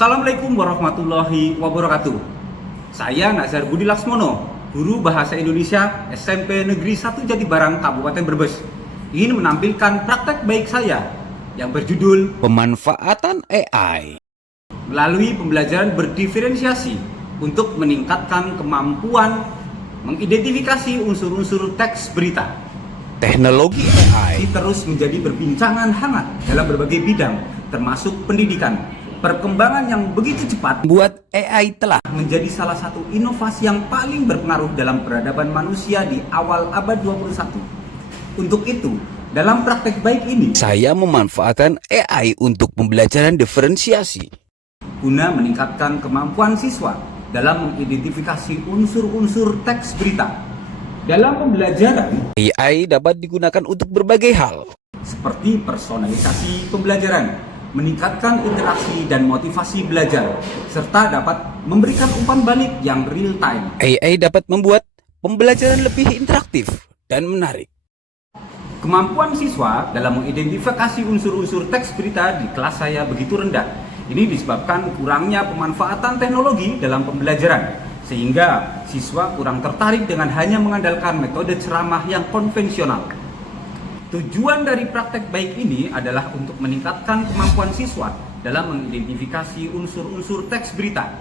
Assalamualaikum warahmatullahi wabarakatuh. Saya Nazar Budi Laksmono, guru Bahasa Indonesia SMP Negeri 1 Jatibarang, Kabupaten Brebes, ingin menampilkan praktek baik saya yang berjudul Pemanfaatan AI melalui pembelajaran berdiferensiasi untuk meningkatkan kemampuan mengidentifikasi unsur-unsur teks berita. Teknologi AI Terus menjadi perbincangan hangat dalam berbagai bidang, termasuk pendidikan. Perkembangan yang begitu cepat membuat AI telah menjadi salah satu inovasi yang paling berpengaruh dalam peradaban manusia di awal abad 21. Untuk itu, dalam praktek baik ini, saya memanfaatkan AI untuk pembelajaran diferensiasi guna meningkatkan kemampuan siswa dalam mengidentifikasi unsur-unsur teks berita. Dalam pembelajaran, AI dapat digunakan untuk berbagai hal, seperti personalisasi pembelajaran, meningkatkan interaksi dan motivasi belajar, serta dapat memberikan umpan balik yang real time. AI dapat membuat pembelajaran lebih interaktif dan menarik. Kemampuan siswa dalam mengidentifikasi unsur-unsur teks berita di kelas saya begitu rendah. Ini disebabkan kurangnya pemanfaatan teknologi dalam pembelajaran, sehingga siswa kurang tertarik dengan hanya mengandalkan metode ceramah yang konvensional. Tujuan dari praktek baik ini adalah untuk meningkatkan kemampuan siswa dalam mengidentifikasi unsur-unsur teks berita.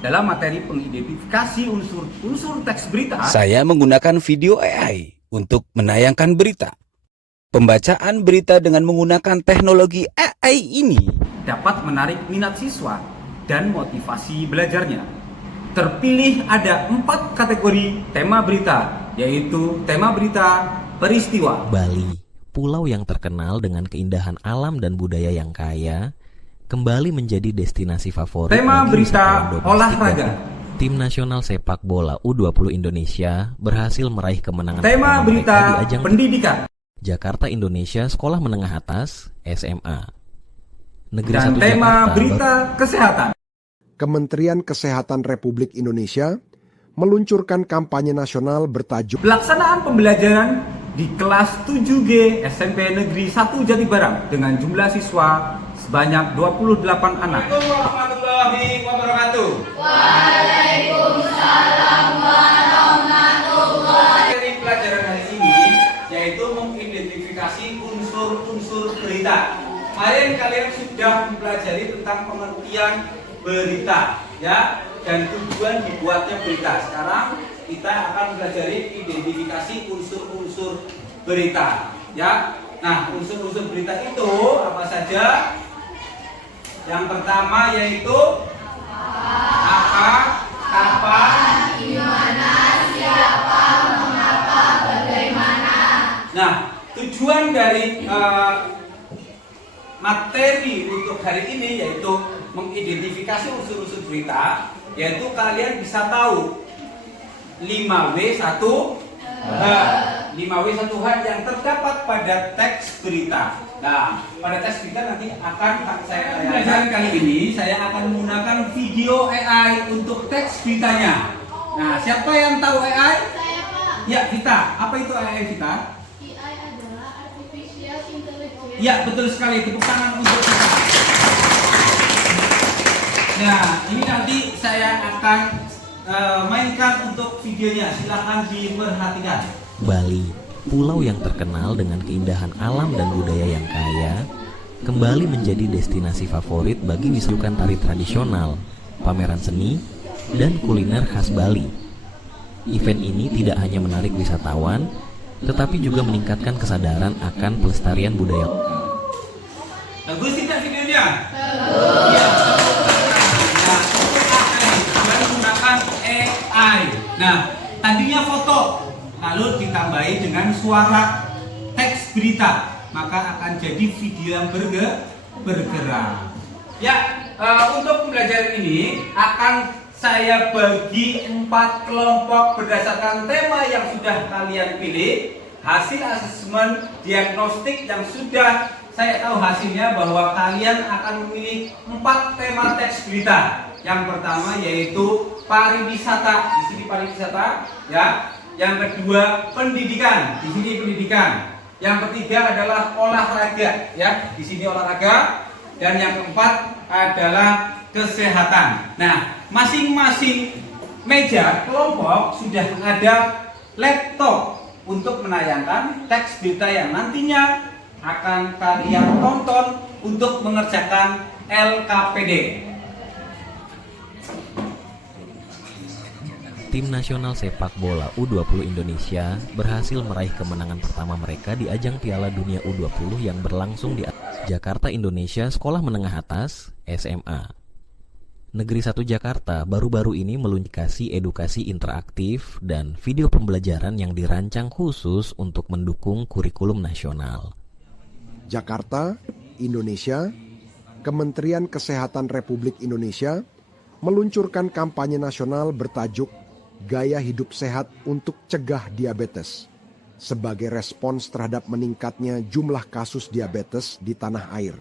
Dalam materi pengidentifikasi unsur-unsur teks berita, Saya menggunakan video AI untuk menayangkan berita. Pembacaan berita dengan menggunakan teknologi AI ini dapat menarik minat siswa dan motivasi belajarnya. Terpilih ada 4 kategori tema berita, yaitu tema berita peristiwa. Bali, pulau yang terkenal dengan keindahan alam dan budaya yang kaya, kembali menjadi destinasi favorit Tema bagi berita wisatawan domestik olahraga. dan Tim nasional sepak bola U20 Indonesia berhasil meraih kemenangan Tema pertama mereka berita di ajang pendidikan. Jakarta Indonesia Sekolah Menengah Atas SMA. Negeri Dan 1 tema Jakarta berita kesehatan. Kementerian Kesehatan Republik Indonesia meluncurkan kampanye nasional bertajuk Pelaksanaan pembelajaran di kelas 7G SMP Negeri 1 Jatibarang dengan jumlah siswa sebanyak 28 anak. Assalamualaikum warahmatullahi wabarakatuh. Waalaikumsalam warahmatullahi. Materi pelajaran hari ini yaitu mengidentifikasi unsur-unsur berita. Kemarin kalian sudah mempelajari tentang pengertian berita, ya, dan tujuan dibuatnya berita. Sekarang kita akan mempelajari identifikasi unsur-unsur berita, ya. Nah, unsur-unsur berita itu apa saja? Yang pertama yaitu apa, kapan, di mana, siapa, mengapa, bagaimana. Nah, tujuan dari materi untuk hari ini yaitu mengidentifikasi unsur-unsur berita, yaitu kalian bisa tahu 5W1H 5W1H yang terdapat pada teks berita. Nah, pada teks berita nanti akan saya tanyakan. Kali ini saya akan menggunakan video AI untuk teks beritanya. Nah, siapa yang tahu AI? Saya, Pak. Ya, Vita. Apa itu AI, Vita? AI adalah artificial intelligence. Ya, betul sekali. Tepuk tangan untuk kita. Nah, ini nanti saya akan mainkan untuk videonya. Silahkan diperhatikan. Bali, pulau yang terkenal dengan keindahan alam dan budaya yang kaya, kembali menjadi destinasi favorit bagi wisatawan tari tradisional, pameran seni, dan kuliner khas Bali. Event ini tidak hanya menarik wisatawan, tetapi juga meningkatkan kesadaran akan pelestarian budaya. Bagus tidak videonya? Bagus. Ya. Nah, untuk AI, kalian menggunakan AI. Nah, tadinya foto, lalu ditambahi dengan suara teks berita, maka akan jadi video yang bergerak. Ya, untuk pembelajaran ini akan saya bagi 4 kelompok berdasarkan tema yang sudah kalian pilih. Hasil asesmen diagnostik yang sudah saya tahu hasilnya bahwa kalian akan memilih 4 tema teks berita. Yang pertama yaitu pariwisata, di sini pariwisata, ya. Yang kedua pendidikan, di sini pendidikan. Yang ketiga adalah olahraga, ya, di sini olahraga. Dan yang keempat adalah kesehatan. Nah, masing-masing meja kelompok sudah ada laptop untuk menayangkan teks berita yang nantinya akan kalian tonton untuk mengerjakan LKPD. Tim nasional sepak bola U20 Indonesia berhasil meraih kemenangan pertama mereka di ajang Piala Dunia U20 yang berlangsung di Jakarta, Indonesia, Sekolah Menengah Atas, SMA. Negeri 1 Jakarta baru-baru ini meluncurkan edukasi interaktif dan video pembelajaran yang dirancang khusus untuk mendukung kurikulum nasional. Jakarta, Indonesia, Kementerian Kesehatan Republik Indonesia meluncurkan kampanye nasional bertajuk Gaya Hidup Sehat untuk Cegah Diabetes sebagai respons terhadap meningkatnya jumlah kasus diabetes di tanah air.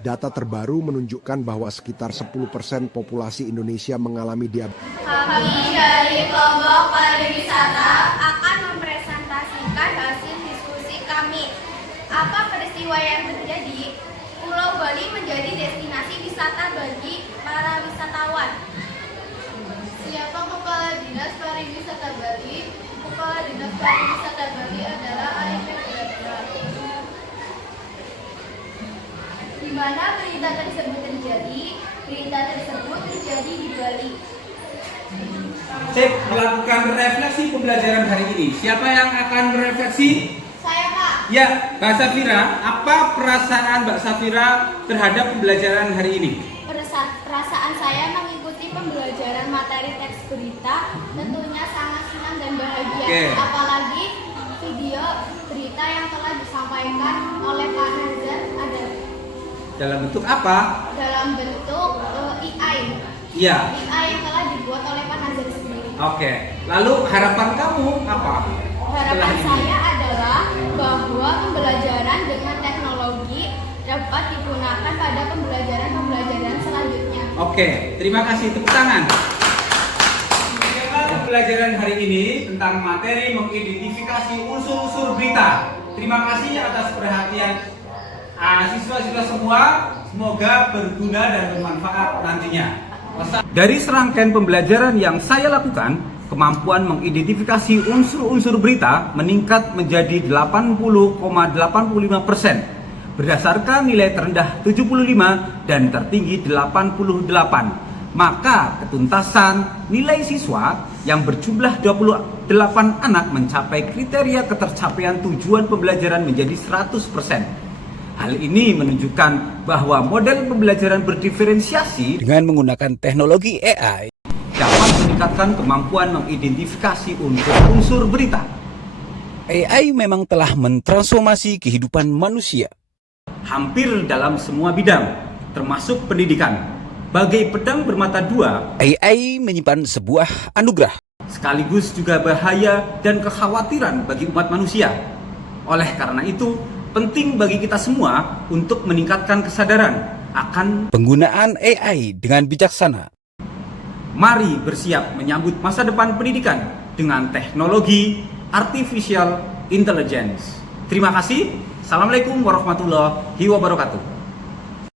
Data terbaru menunjukkan bahwa sekitar 10% populasi Indonesia mengalami diabetes. Kami dari kelompok pariwisata akan mempresentasikan hasil diskusi kami. Apa peristiwa yang terjadi? Pulau Bali menjadi destinasi wisata bagi para wisatawan. Siapa Kepala Dinas Pariwisata Bali? Kepala Dinas Pariwisata Bali adalah Arifin Bradra. Di mana berita tersebut terjadi? Berita tersebut terjadi di Bali. Cek melakukan refleksi pembelajaran hari ini. Siapa yang akan merefleksi? Saya Pak. Ya, Mbak Safira, apa perasaan Mbak Safira terhadap pembelajaran hari ini? Perasaan saya mengikuti pembelajaran materi teks berita tentunya sangat senang dan bahagia. Oke. Apalagi video berita yang telah disampaikan oleh Pak Nazar ada Dalam bentuk apa? dalam bentuk AI. Iya. AI yang telah dibuat oleh Pak Nazar sendiri. Oke. Lalu harapan kamu apa? Harapan Setelah ini? saya adalah bahwa pembelajaran dengan teknologi dapat digunakan pada pembelajaran selanjutnya. Oke, terima kasih. Tepuk tangan. Pembelajaran hari ini tentang materi mengidentifikasi unsur-unsur berita. Terima kasih atas perhatian siswa-siswa semua. Semoga berguna dan bermanfaat nantinya. Dari serangkaian pembelajaran yang saya lakukan, kemampuan mengidentifikasi unsur-unsur berita meningkat menjadi 80,85%. Berdasarkan nilai terendah 75 dan tertinggi 88. Maka ketuntasan nilai siswa yang berjumlah 28 anak mencapai kriteria ketercapaian tujuan pembelajaran menjadi 100%. Hal ini menunjukkan bahwa model pembelajaran berdiferensiasi Dengan menggunakan teknologi AI, dapat meningkatkan kemampuan mengidentifikasi unsur-unsur berita. AI memang telah mentransformasi kehidupan manusia. Hampir dalam semua bidang, termasuk pendidikan. Bagai pedang bermata dua, AI menyimpan sebuah anugerah. sekaligus juga bahaya dan kekhawatiran bagi umat manusia. Oleh karena itu, penting bagi kita semua untuk meningkatkan kesadaran akan Penggunaan AI dengan bijaksana. mari bersiap menyambut masa depan pendidikan dengan teknologi artificial intelligence. Terima kasih. Assalamualaikum warahmatullahi wabarakatuh.